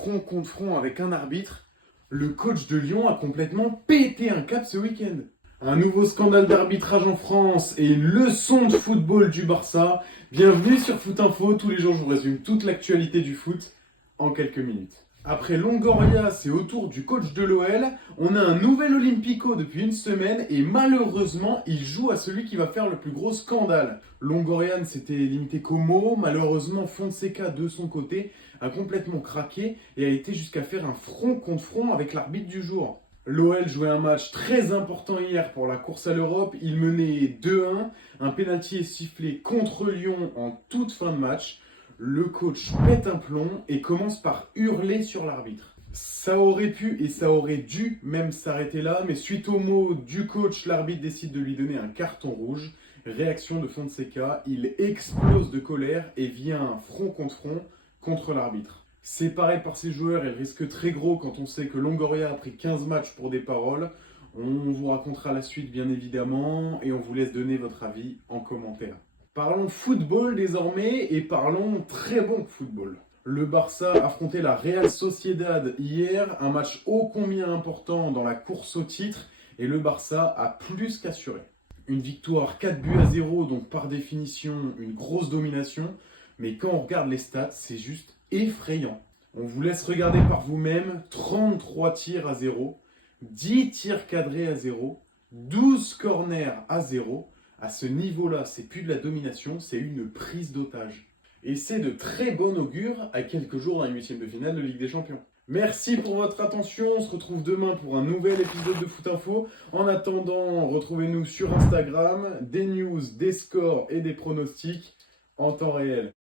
front contre front avec un arbitre, le coach de Lyon a complètement pété un câble ce week-end. Un nouveau scandale d'arbitrage en France et une leçon de football du Barça. Bienvenue sur Foot Info, tous les jours je vous résume toute l'actualité du foot en quelques minutes. Après Longoria, c'est au tour du coach de l'OL. On a un nouvel Olympico depuis une semaine et malheureusement, il joue à celui qui va faire le plus gros scandale. Longoria ne s'était limité qu'aux mots. Malheureusement, Fonseca, de son côté, a complètement craqué et a été jusqu'à faire un front contre front avec l'arbitre du jour. L'OL jouait un match très important hier pour la course à l'Europe. Il menait 2-1. Un pénalty est sifflé contre Lyon en toute fin de match. Le coach pète un plomb et commence par hurler sur l'arbitre. Ça aurait pu et ça aurait dû même s'arrêter là, mais suite aux mots du coach, l'arbitre décide de lui donner un carton rouge. Réaction de Fonseca, il explose de colère et vient front contre l'arbitre. Séparé par ses joueurs, il risque très gros quand on sait que Longoria a pris 15 matchs pour des paroles. On vous racontera la suite bien évidemment et on vous laisse donner votre avis en commentaire. Parlons football désormais et parlons très bon football. Le Barça affrontait la Real Sociedad hier, un match ô combien important dans la course au titre et le Barça a plus qu'assuré. Une victoire 4-0, donc par définition une grosse domination, mais quand on regarde les stats, c'est juste effrayant. On vous laisse regarder par vous-même, 33 tirs à 0, 10 tirs cadrés à 0, 12 corners à 0. À ce niveau-là, c'est plus de la domination, c'est une prise d'otage. Et c'est de très bon augure à quelques jours d'un huitième de finale de Ligue des Champions. Merci pour votre attention, on se retrouve demain pour un nouvel épisode de Foot Info. En attendant, retrouvez-nous sur Instagram, des news, des scores et des pronostics en temps réel.